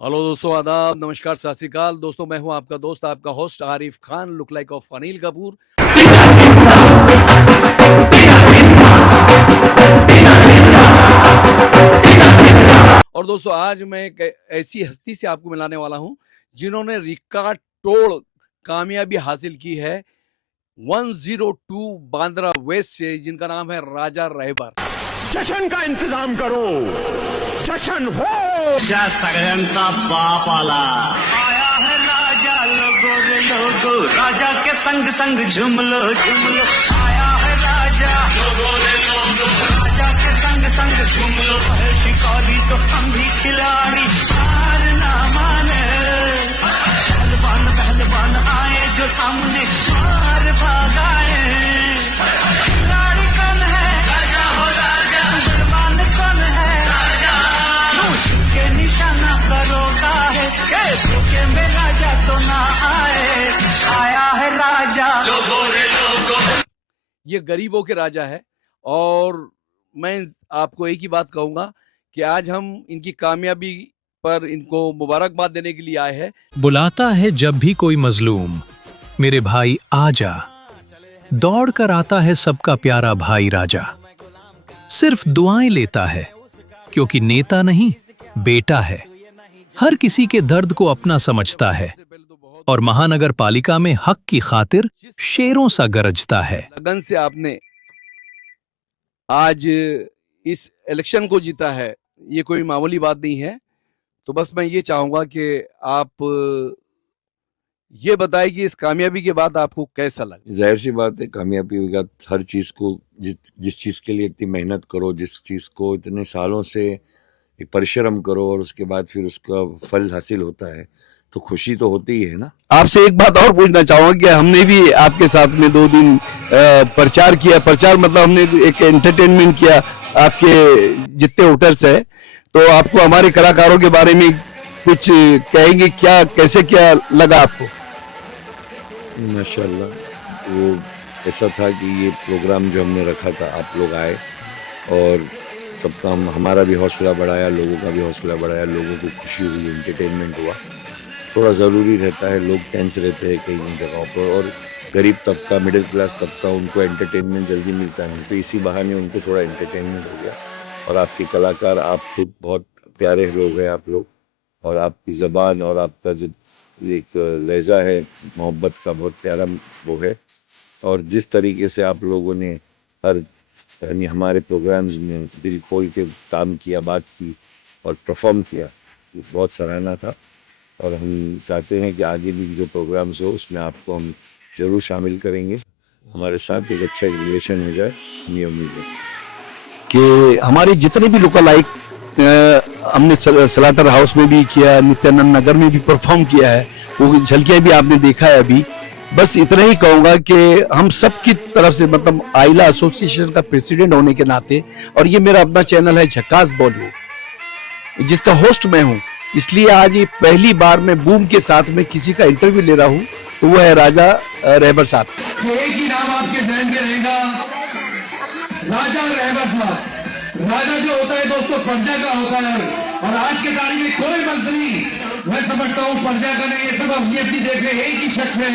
Hello दोस्तों, आदाब, नमस्कार, सत श्री अकाल। दोस्तों, मैं हूं आपका दोस्त, आपका host Arif Khan, look like of Anil Kapoor. और दोस्तों, आज मैं एक ऐसी हस्ती से आपको मिलाने वाला हूं जिन्होंने रिकॉर्ड तोड़ कामयाबी हासिल की है 102 बांद्रा वेस्ट से, जिनका नाम है राजा रहबर। जशन का इंतजाम करो, जशन हो। ज्या सगळ्यांचा बाप आला, आया है राजा, लोगो रे लोगो, राजा के संग संग झुमलो झुमलो, आया है राजा, लोगो रे लोगो, राजा के संग संग झुमलो, है शिकारी तो हम भी खिलाड़ी, हार ना माने, पहलवान आए जो सामने, हार भागाए, खिलाड़ी कौन है, राजा हो राजा, पहलवान कौन है, राजा, के निशाना करोगा है, के में राजा तो ना आए, आया है राजा, लोगो रे लोगो। ये गरीबों के राजा है और मैं आपको एक ही बात कहूंगा कि आज हम इनकी कामयाबी पर इनको मुबारकबाद देने के लिए आए हैं। बुलाता है जब भी कोई मजलूम, मेरे भाई आजा, दौड़ कर आता है सबका प्यारा भाई राजा। सिर्फ दुआएं लेता है क्योंकि नेता नहीं बेटा है, हर किसी के दर्द को अपना समझता है और महानगर पालिका में हक की खातिर शेरों सा गरजता है। लगन से आपने आज इस इलेक्शन को जीता है, ये कोई मामूली बात नहीं है। तो बस मैं ये चाहूंगा कि आप ये बताएं कि इस कामयाबी के बाद आपको कैसा लगा। जाहिर सी बात है, कामयाबी होगा हर चीज़ को, जिस चीज़ के लिए इतनी मेहनत करो, जिस चीज़ को इतने सालों से परिश्रम करो और उसके बाद फिर उसका फल हासिल होता है तो खुशी तो होती ही है ना। आपसे एक बात और पूछना चाहूंगा कि हमने भी आपके साथ में 2 दिन प्रचार किया। प्रचार मतलब हमने एक एंटरटेनमेंट किया आपके जितने वोटर्स है, तो आपको हमारे कलाकारों के बारे में कुछ कहेंगे क्या, कैसे क्या लगा आपको? माशाल्लाह, वो ऐसा था कि ये प्रोग्राम जो हमने रखा था, आप लोग आए और सबका हमारा भी हौसला बढ़ाया, लोगों का भी हौसला बढ़ाया, लोगों को खुशी हुई, एंटरटेनमेंट हुआ। थोड़ा ज़रूरी रहता है, लोग टेंस रहते हैं कई जगहों पर और गरीब तबका, मिडिल क्लास तबका, उनको एंटरटेनमेंट जल्दी मिलता है, तो इसी बहाने उनको थोड़ा एंटरटेनमेंट हो गया। और आपके कलाकार, आप खुद बहुत प्यारे लोग हैं आप लोग, और आपकी ज़बान और आपका जो एक लहजा है मोहब्बत का, बहुत प्यारा वो है। और जिस तरीके से आप लोगों ने यानी हमारे प्रोग्राम्स में दिल खोल के काम किया, बात की और परफॉर्म किया, ये बहुत सराहना था। और हम चाहते हैं कि आगे भी जो प्रोग्राम्स हो उसमें आपको हम ज़रूर शामिल करेंगे, हमारे साथ एक अच्छा रिलेशन हो जाए, ये उम्मीद है। कि हमारे जितने भी लोकल लाइक हमने सलाटर हाउस में भी किया, नित्यानंद नगर में भी परफॉर्म किया है, वो झलकियां भी आपने देखा है अभी। बस इतना ही कहूंगा कि हम सब की तरफ से, मतलब आइला एसोसिएशन का प्रेसिडेंट होने के नाते, और ये मेरा अपना चैनल है झकास बॉलीवुड, जिसका होस्ट मैं हूं, इसलिए आज ये पहली बार मैं बूम के साथ में किसी का इंटरव्यू ले रहा हूं, तो वो है राजा रहबर साहब। एक ही नाम आपके जहन में रहेगा, राजा रहबर साहब। राजा जो होता है दोस्तों प्रजा का होता है, और आज के तारीख में कोई मंत्री, मैं समझता हूँ प्रजा का नहीं, ये सब अपनी देख रहे, एक ही शख्स है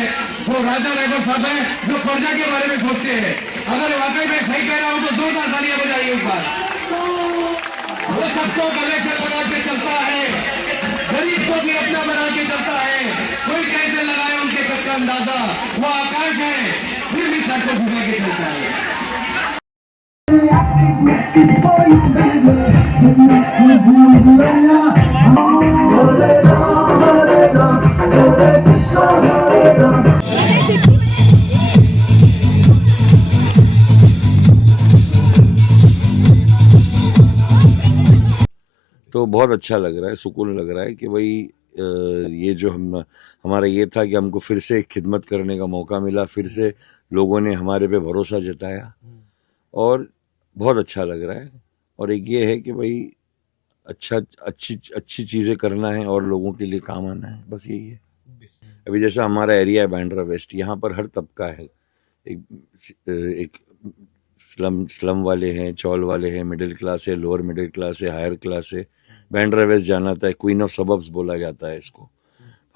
वो राजा रहबर साहब है, जो प्रजा के बारे में सोचते हैं। अगर वाकई में सही कह रहा हूँ तो जोरदार तालियां बजाइए एक बार। वो सबको गले से बना के चलता है, गरीब को भी अपना बना के चलता है, कोई कैसे लगाए उनके कद का अंदाजा, वो आकाश है फिर भी सर को झुका के चलता है। तो बहुत अच्छा लग रहा है, सुकून लग रहा है कि भाई ये जो हमारा ये था कि हमको फिर से खिदमत करने का मौका मिला, फिर से लोगों ने हमारे पे भरोसा जताया और बहुत अच्छा लग रहा है। और एक ये है कि भाई अच्छी चीज़ें करना है और लोगों के लिए काम आना है, बस यही है। अभी जैसा हमारा एरिया है बांद्रा वेस्ट, यहाँ पर हर तबका है, एक स्लम वाले हैं, चौल वाले हैं, मिडिल क्लास है, लोअर मिडिल क्लास है, हायर क्लास है, बैंड्रावेस जाना था, क्वीन ऑफ सबब्स बोला जाता है इसको।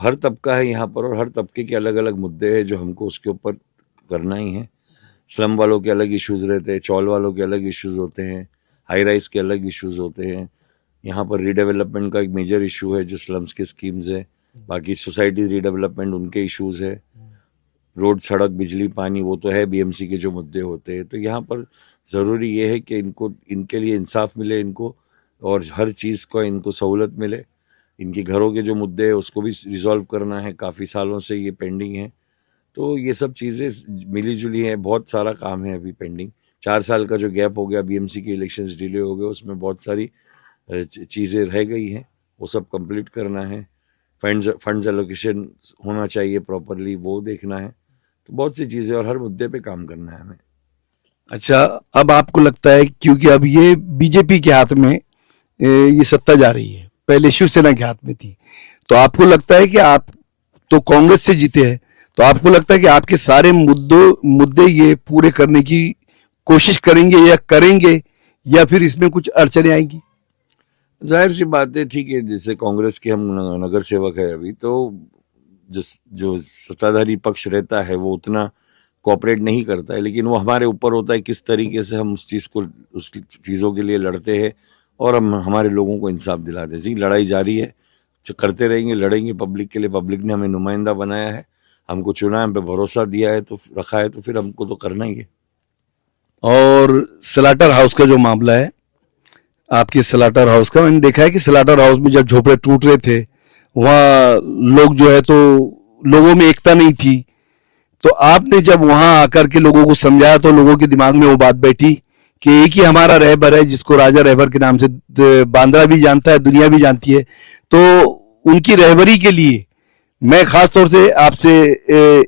हर तबका है यहाँ पर और हर तबके के अलग अलग मुद्दे हैं जो हमको उसके ऊपर करना ही है। स्लम वालों के अलग इश्यूज रहते हैं, चौल वालों के अलग इश्यूज होते हैं, हाई राइज के अलग इश्यूज होते हैं। यहाँ पर रीडेवलपमेंट का एक मेजर इशू है जो स्लम्स के स्कीम्स है, बाकी सोसाइटी रीडेवलपमेंट उनके इश्यूज है, रोड सड़क बिजली पानी वो तो है बीएमसी के जो मुद्दे होते हैं। तो यहाँ पर ज़रूरी ये है कि इनको इनके लिए इंसाफ मिले इनको, और हर चीज़ को इनको सहूलत मिले। इनके घरों के जो मुद्दे हैं उसको भी रिजॉल्व करना है, काफ़ी सालों से ये पेंडिंग है। तो ये सब चीज़ें मिली जुली हैं, बहुत सारा काम है अभी पेंडिंग। 4 साल का जो गैप हो गया, बीएमसी के इलेक्शंस डिले हो गए, उसमें बहुत सारी चीज़ें रह गई हैं, वो सब कंप्लीट करना है। फंड्स एलोकेशन होना चाहिए प्रॉपरली, वो देखना है। तो बहुत सी चीज़ें और हर मुद्दे पे काम करना है हमें। अच्छा, अब आपको लगता है क्योंकि अब ये बीजेपी के हाथ में ये सत्ता जा रही है, पहले शिवसेना के हाथ में थी, तो आपको लगता है कि आप तो कांग्रेस से जीते हैं, तो आपको लगता है कि आपके सारे मुद्दे ये पूरे करने की कोशिश करेंगे या फिर इसमें कुछ अड़चने आएंगी? जाहिर सी बात है, ठीक है, जैसे कांग्रेस के हम नगर सेवक है अभी, तो जो सत्ताधारी पक्ष रहता है वो उतना कोऑपरेट नहीं करता है, लेकिन वो हमारे ऊपर होता है किस तरीके से हम उस चीज़ों के लिए लड़ते हैं और हम हमारे लोगों को इंसाफ दिलाते हैं। जी, लड़ाई जारी है, करते रहेंगे, लड़ेंगे पब्लिक के लिए। पब्लिक ने हमें नुमाइंदा बनाया है, हमको चुना, हम पे भरोसा दिया है, तो रखा है, तो फिर हमको तो करना ही है। और स्लाटर हाउस का जो मामला है, आपके स्लाटर हाउस का, मैंने देखा है कि स्लाटर हाउस में जब झोपड़े टूट रहे थे वहाँ लोग जो है तो लोगों में एकता नहीं थी, तो आपने जब वहां आकर के लोगों को समझाया तो लोगों के दिमाग में वो बात बैठी कि एक ही हमारा रहबर है जिसको राजा रहबर के नाम से बांद्रा भी जानता है, दुनिया भी जानती है। तो उनकी रहबरी के लिए मैं खास तौर से आपसे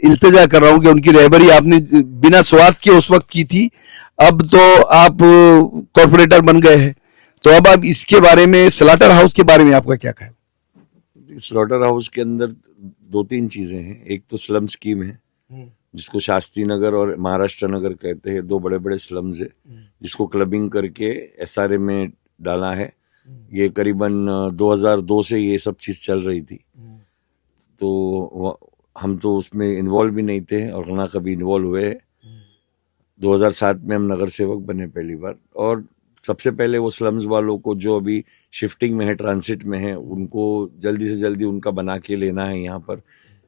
इल्तिजा कर रहा हूं कि उनकी रहबरी आपने बिना स्वार्थ के उस वक्त की थी, अब तो आप कॉर्पोरेटर बन गए हैं, तो अब आप इसके बारे में, स्लाटर हाउस के बारे में आपका क्या ख्याल? स्लॉटर हाउस के अंदर 2-3 चीज़ें हैं। एक तो स्लम स्कीम है जिसको शास्त्री नगर और महाराष्ट्र नगर कहते हैं, 2 बड़े बड़े स्लम्स है जिसको क्लबिंग करके एसआरए में डाला है। ये करीबन 2002 से ये सब चीज़ चल रही थी, तो हम तो उसमें इन्वॉल्व भी नहीं थे और ना कभी इन्वॉल्व हुए। 2007 में हम नगर सेवक बने पहली बार, और सबसे पहले वो स्लम्स वालों को जो अभी शिफ्टिंग में है, ट्रांसिट में है, उनको जल्दी से जल्दी उनका बना के लेना है, यहाँ पर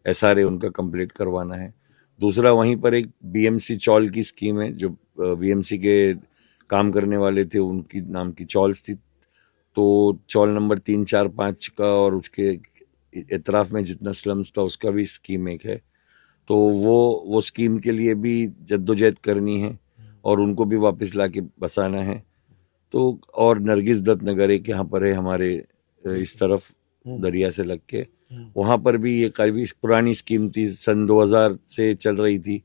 एसआरए उनका कंप्लीट करवाना है। दूसरा, वहीं पर एक बीएमसी चौल की स्कीम है, जो बीएमसी के काम करने वाले थे उनकी नाम की चौल्स थी, तो चौल नंबर 3, 4, 5 का और उसके इतराफ में जितना स्लम्स था उसका भी स्कीम एक है। तो वो स्कीम के लिए भी जद्दोजहद करनी है और उनको भी वापस ला के बसाना है। तो और नरगिस दत्त नगर एक यहाँ पर है हमारे इस तरफ दरिया से लग के, वहाँ पर भी ये काफ़ी पुरानी स्कीम थी, सन 2000 से चल रही थी,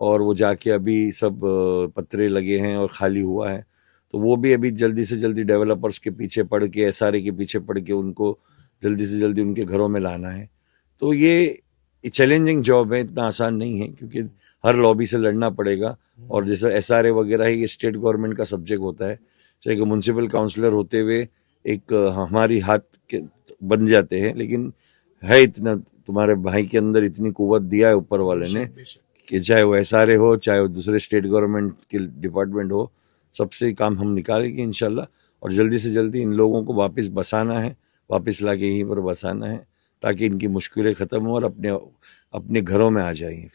और वो जाके अभी सब पत्रे लगे हैं और खाली हुआ है। तो वो भी अभी जल्दी से जल्दी डेवलपर्स के पीछे पड़ के, एसआरए के पीछे पड़ के उनको जल्दी से जल्दी उनके घरों में लाना है। तो ये चैलेंजिंग जॉब है, इतना आसान नहीं है, क्योंकि हर लॉबी से लड़ना पड़ेगा। और जैसे एसआरए वगैरह है, ये स्टेट गवर्नमेंट का सब्जेक्ट होता है, चाहे कि म्यूनसिपल काउंसलर होते हुए एक हमारी हाथ के बन जाते हैं, लेकिन है इतना, तुम्हारे भाई के अंदर इतनी कुव्वत दिया है ऊपर वाले ने कि चाहे वो एसआरए हो, चाहे वो दूसरे स्टेट गवर्नमेंट के डिपार्टमेंट हो, सबसे काम हम निकालेंगे इंशाल्लाह। और जल्दी से जल्दी इन लोगों को वापस बसाना है, वापस ला के यहीं पर बसाना है, ताकि इनकी मुश्किलें ख़त्म हो और अपने घरों में आ जाएंगे।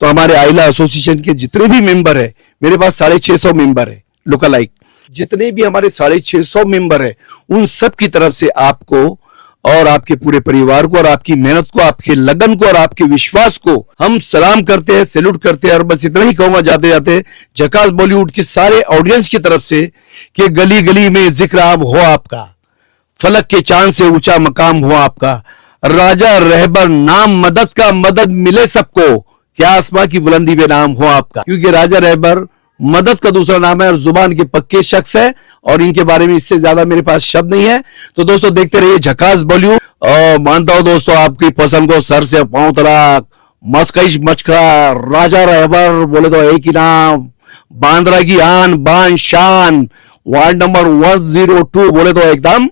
तो हमारे आइला एसोसिएशन के जितने भी मेंबर है, मेरे पास 650 मेंबर है लोकल लाइक, जितने भी हमारे 650 मेंबर है, उन सब की तरफ से आपको और आपके पूरे परिवार को और आपकी मेहनत को, आपके लगन को और आपके विश्वास को हम सलाम करते हैं, सैल्यूट करते हैं। और बस इतना ही कहूंगा जाते जाते झकास बॉलीवुड के सारे ऑडियंस की तरफ से कि गली गली में जिक्र आब हो आपका, फलक के चांद से ऊंचा मकाम हो आपका, राजा रहबर नाम मदद का, मदद मिले सबको, क्या आसमां की बुलंदी में नाम हो आपका। क्योंकि राजा रहबर मदद का दूसरा नाम है और जुबान के पक्के शख्स है, और इनके बारे में इससे ज्यादा मेरे पास शब्द नहीं है। तो दोस्तों देखते रहिए झकास बॉलीवुड, और मानता हूं दोस्तों आपकी पसंद को सर से पांव तक, मस्कइश मचका, राजा रहबर बोले तो एक ही नाम, बांद्रा की आन बान शान, वार्ड नंबर 102 बोले तो एकदम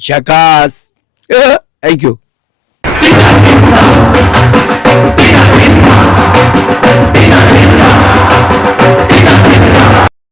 झकास। Thank you.